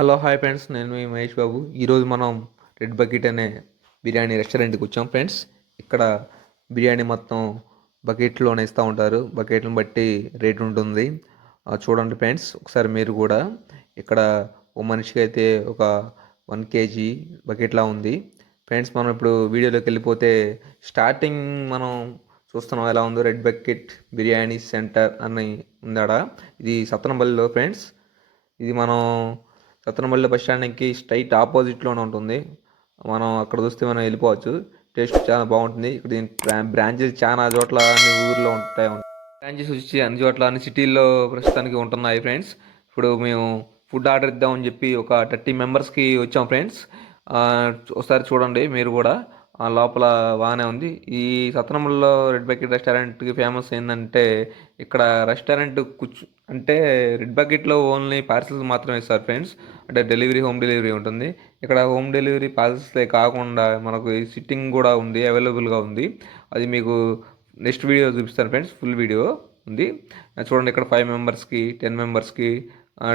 Hello hi friends, నేను మీ మహేష్ బాబు. ఈరోజు మనం రెడ్ బకెట్ అనే బిర్యానీ రెస్టారెంట్కి వచ్చాం ఫ్రెండ్స్. ఇక్కడ బిర్యానీ మొత్తం బకెట్లోనే ఇస్తూ ఉంటారు. బకెట్లను బట్టి రేట్ ఉంటుంది. చూడండి ఫ్రెండ్స్, ఒకసారి మీరు కూడా. ఇక్కడ ఓ మనిషికి అయితే ఒక 1 kg బకెట్లా ఉంది ఫ్రెండ్స్. మనం ఇప్పుడు వీడియోలోకి వెళ్ళిపోతే స్టార్టింగ్ మనం చూస్తున్నాం ఎలా ఉందో. రెడ్ బకెట్ బిర్యానీ సెంటర్ అని ఉందాడ. ఇది సత్తనపల్లిలో ఫ్రెండ్స్. ఇది మనం సత్తెనపల్లి బస్ స్టాండ్కి స్ట్రైట్ ఆపోజిట్లోనే ఉంటుంది. మనం అక్కడ చూస్తే మనం వెళ్ళిపోవచ్చు. టేస్ట్ చాలా బాగుంటుంది. ఇక్కడ దీని బ్రాంచెస్ చాలా చోట్ల అన్ని ఊర్లో ఉంటాయి. బ్రాంచెస్ వచ్చి అన్ని చోట్ల అన్ని సిటీల్లో ప్రస్తుతానికి ఉంటున్నాయి ఫ్రెండ్స్. ఇప్పుడు మేము ఫుడ్ ఆర్డర్ ఇద్దామని చెప్పి ఒక 30 మెంబర్స్కి వచ్చాం ఫ్రెండ్స్. ఒకసారి చూడండి మీరు కూడా. లోపల బాగానే ఉంది. ఈ సత్తనములలో రెడ్ బకెట్ రెస్టారెంట్కి ఫేమస్ ఏంటంటే, ఇక్కడ రెస్టారెంట్ అంటే రెడ్ బకెట్లో ఓన్లీ పార్సిల్స్ మాత్రమే ఇస్తారు ఫ్రెండ్స్. అంటే హోమ్ డెలివరీ ఉంటుంది. ఇక్కడ హోమ్ డెలివరీ పార్సిల్సే కాకుండా మనకు సిట్టింగ్ కూడా ఉంది, అవైలబుల్గా ఉంది. అది మీకు నెక్స్ట్ వీడియో చూపిస్తాను ఫ్రెండ్స్. ఫుల్ వీడియో ఉంది చూడండి. ఇక్కడ 5 మెంబర్స్కి, 10 మెంబర్స్కి,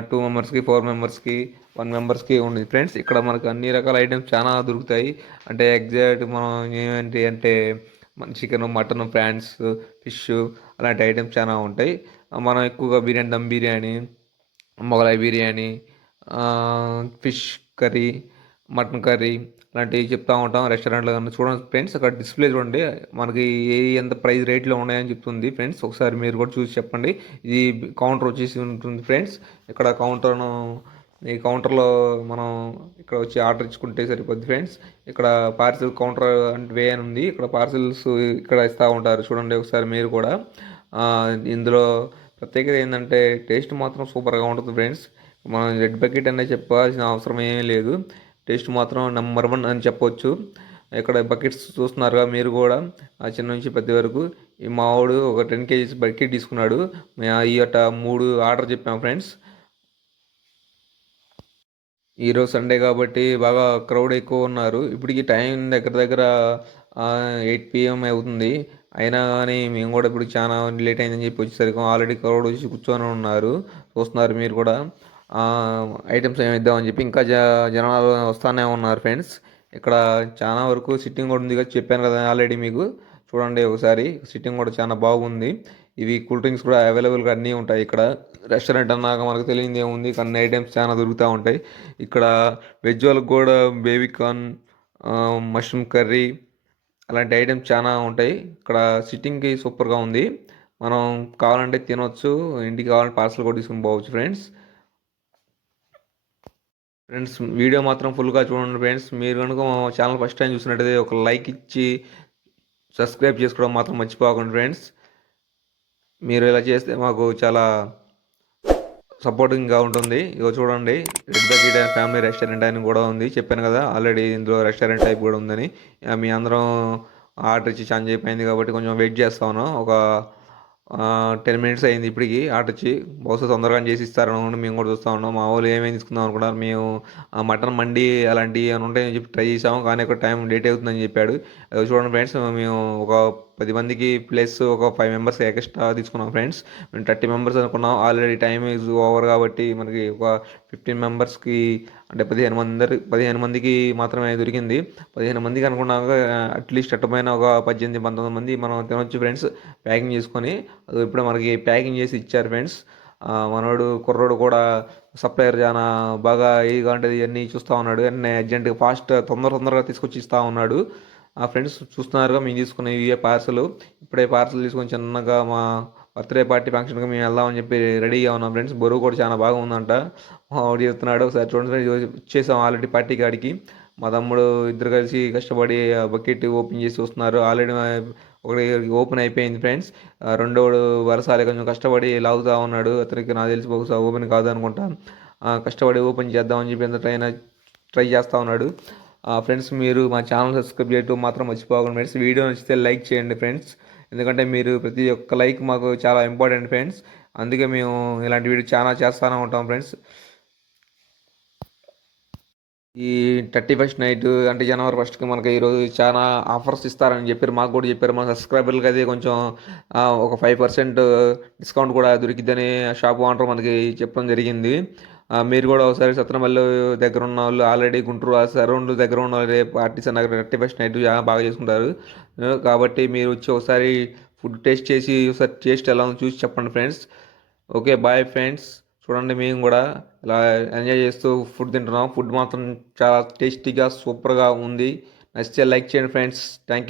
2 మెంబర్స్కి, 4 మెంబర్స్కి, 1 మెంబర్స్కి ఉంది ఫ్రెండ్స్. ఇక్కడ మనకు అన్ని రకాల ఐటమ్స్ చాలా దొరుకుతాయి. అంటే ఎగ్జాక్ట్ మనం ఏమేంటి అంటే చికెన్, మటన్, ప్రాన్స్, ఫిష్ అలాంటి ఐటమ్స్ చాలా ఉంటాయి. మనం ఎక్కువగా biryani, dum biryani, Mughlai biryani, fish curry, mutton curry అలాంటివి చెప్తూ ఉంటాం రెస్టారెంట్లో. కన్నా చూడండి ఫ్రెండ్స్, అక్కడ డిస్ప్లే చూడండి. మనకి ఎంత ప్రైస్ రేట్లో ఉన్నాయని చెప్తుంది ఫ్రెండ్స్. ఒకసారి మీరు కూడా చూసి చెప్పండి. ఇది కౌంటర్ వచ్చేసి ఉంటుంది ఫ్రెండ్స్. ఇక్కడ ఈ కౌంటర్లో మనం ఇక్కడ వచ్చి ఆర్డర్ ఇచ్చుకుంటే సరిపోద్ది ఫ్రెండ్స్. ఇక్కడ పార్సిల్ కౌంటర్ అంటే వే అని ఉంది. ఇక్కడ పార్సిల్స్ ఇక్కడ ఇస్తూ ఉంటారు. చూడండి ఒకసారి మీరు కూడా. ఇందులో ప్రత్యేకత ఏంటంటే టేస్ట్ మాత్రం సూపర్గా ఉంటుంది ఫ్రెండ్స్. మనం రెడ్ బకెట్ అనే చెప్పాల్సిన అవసరం ఏమీ లేదు. టేస్ట్ మాత్రం నెంబర్ 1 అని చెప్పొచ్చు. ఇక్కడ బకెట్స్ చూస్తున్నారుగా మీరు కూడా, చిన్న నుంచి పెద్ద వరకు. ఈ మావాడు ఒక 10 kgs బకెట్ తీసుకున్నాడు. ఈ 3 ఆర్డర్ చెప్పాం ఫ్రెండ్స్. ఈరోజు సండే కాబట్టి బాగా క్రౌడ్ ఎక్కువ ఉన్నారు. ఇప్పటికి టైం దగ్గర దగ్గర 8 PM అవుతుంది. అయినా కానీ మేము కూడా ఇప్పుడు చాలా లేట్ అయిందని చెప్పి వచ్చేసరికి ఆల్రెడీ క్రౌడ్ వచ్చి కూర్చొని ఉన్నారు. చూస్తున్నారు మీరు కూడా. ఐటమ్స్ ఏమి ఇద్దామని చెప్పి ఇంకా జనాలు వస్తూనే ఉన్నారు ఫ్రెండ్స్. ఇక్కడ చాలా వరకు సిట్టింగ్ కూడా ఉంది కదా, చెప్పాను కదా ఆల్రెడీ మీకు. చూడండి ఒకసారి, సిట్టింగ్ కూడా చాలా బాగుంది. ఇవి కూల్ డ్రింక్స్ కూడా అవైలబుల్గా అన్నీ ఉంటాయి ఇక్కడ. రెస్టారెంట్ అన్నాక మనకు తెలియదు ఏముంది, కొన్ని ఐటమ్స్ చాలా దొరుకుతూ ఉంటాయి ఇక్కడ. వెజ్ వాళ్ళకి కూడా బేబీ కార్న్, మష్రూమ్ కర్రీ అలాంటి ఐటమ్స్ చాలా ఉంటాయి ఇక్కడ. సిట్టింగ్కి సూపర్గా ఉంది. మనం కావాలంటే తినవచ్చు, ఇంటికి కావాలంటే పార్సల్ కూడా తీసుకుని పోవచ్చు ఫ్రెండ్స్. వీడియో మాత్రం ఫుల్గా చూడండి ఫ్రెండ్స్. మీరు కనుక మా ఛానల్ ఫస్ట్ టైం చూసినట్టయితే ఒక లైక్ ఇచ్చి సబ్స్క్రైబ్ చేసుకోవడం మాత్రం మర్చిపోకండి ఫ్రెండ్స్. మీరు ఇలా చేస్తే మాకు చాలా సపోర్టింగ్గా ఉంటుంది. ఇగో చూడండి, రెడ్ బకెట్ ఫ్యామిలీ రెస్టారెంట్ అని కూడా ఉంది. చెప్పాను కదా ఆల్రెడీ, ఇందులో రెస్టారెంట్ టైప్ కూడా ఉందని. మీ అందరం ఆర్డర్ ఇచ్చి చాలా అయిపోయింది కాబట్టి కొంచెం వెయిట్ చేస్తా ఉన్నాం. ఒక 10 minutes అయింది ఇప్పటికి ఆర్డర్ ఇచ్చి. బహుశా తొందరగా చేసి ఇస్తారనుకుంటే మేము కూడా చూస్తూ ఉన్నాం. మా వాళ్ళు ఏమేమి తీసుకుందాం అనుకున్నారు. మేము మటన్ మండి అలాంటివి అని ఉంటాయని చెప్పి ట్రై చేసాము, కానీ ఇక్కడ టైం లేట్ అవుతుందని చెప్పాడు. చూడండి ఫ్రెండ్స్, మేము ఒక 10 మందికి ప్లస్ ఒక 5 మెంబర్స్ ఎక్స్ట్రా తీసుకున్నాం ఫ్రెండ్స్. మేము 30 మెంబర్స్ అనుకున్నాం. ఆల్రెడీ టైం ఈజ్ ఓవర్ కాబట్టి మనకి ఒక 15 మెంబర్స్కి అంటే 15 మందికి మాత్రమే దొరికింది. 15 మందికి అనుకున్నాక అట్లీస్ట్ అట్టమైన ఒక 18-19 మంది మనం తినొచ్చు ఫ్రెండ్స్, ప్యాకింగ్ చేసుకొని. అది ఇప్పుడే మనకి ప్యాకింగ్ చేసి ఇచ్చారు ఫ్రెండ్స్. మనోడు కుర్రోడు కూడా సప్లయర్ చాలా బాగా ఏదిగా ఉంటుంది ఇవన్నీ చూస్తూ ఉన్నాడు. అన్నీ అర్జెంటుగా ఫాస్ట్ తొందరగా తీసుకొచ్చి ఇస్తూ ఉన్నాడు. ఫ్రెండ్స్ చూస్తున్నారుగా మేము తీసుకున్న ఇవే పార్సల్. ఇప్పుడే పార్సల్ తీసుకొని చిన్నగా మా బర్త్డే పార్టీ ఫంక్షన్కి మేము వెళ్దామని చెప్పి రెడీగా ఉన్నాం ఫ్రెండ్స్. బరువు కూడా చాలా బాగా ఉందంట. ఆవిడ చెప్తున్నాడు. ఒకసారి చూడండి, వచ్చేసాం ఆల్రెడీ పార్టీ కాడికి. మా తమ్ముడు ఇద్దరు కలిసి కష్టపడి బకెట్ ఓపెన్ చేసి చూస్తున్నారు. ఆల్రెడీ ఒకటి ఓపెన్ అయిపోయింది ఫ్రెండ్స్. రెండోడు వరసాలి కొంచెం కష్టపడి లాగుతూ ఉన్నాడు. అతనికి నాకు తెలిసి బహుశా ఓపెన్ కాదు అనుకుంటా. కష్టపడి ఓపెన్ చేద్దామని చెప్పి ఎంత ట్రై చేస్తూ ఉన్నాడు. ఫ్రెండ్స్, మీరు మా ఛానల్ సబ్స్క్రైబ్ చేయడం మాత్రం మర్చిపోకండి ఫ్రెండ్స్. వీడియో నచ్చితే లైక్ చేయండి ఫ్రెండ్స్. ఎందుకంటే మీరు ప్రతి ఒక్క లైక్ మాకు చాలా ఇంపార్టెంట్ ఫ్రెండ్స్. అందుకే మేము ఇలాంటి వీడియో చాలా చేస్తూనే ఉంటాం ఫ్రెండ్స్. ఈ 31st నైట్ అంటే జనవరి 1కి మనకి ఈరోజు చాలా ఆఫర్స్ ఇస్తారని చెప్పారు. మాకు కూడా చెప్పారు. మన సబ్స్క్రైబర్లకి అయితే కొంచెం ఒక 5% డిస్కౌంట్ కూడా దొరికిద్దని షాప్ ఓనర్ మనకి చెప్పడం జరిగింది. మీరు కూడా ఒకసారి సత్రమల్లి దగ్గర ఉన్న వాళ్ళు ఆల్రెడీ గుంటూరు ఆ సరౌండ్ దగ్గర ఉన్న వాళ్ళు రేపు ఆర్టీసీ నగర్ 31st నైట్ బాగా చేసుకుంటారు. కాబట్టి మీరు వచ్చి ఒకసారి ఫుడ్ టేస్ట్ చేసి ఒకసారి టేస్ట్ ఎలా ఉందో చూసి చెప్పండి ఫ్రెండ్స్. Okay bye friends. చూడండి మేము కూడా ఇలా ఎంజాయ్ చేస్తూ ఫుడ్ తింటున్నాం. ఫుడ్ మాత్రం చాలా టేస్టీగా సూపర్గా ఉంది. నచ్చితే లైక్ చేయండి ఫ్రెండ్స్. Thank you.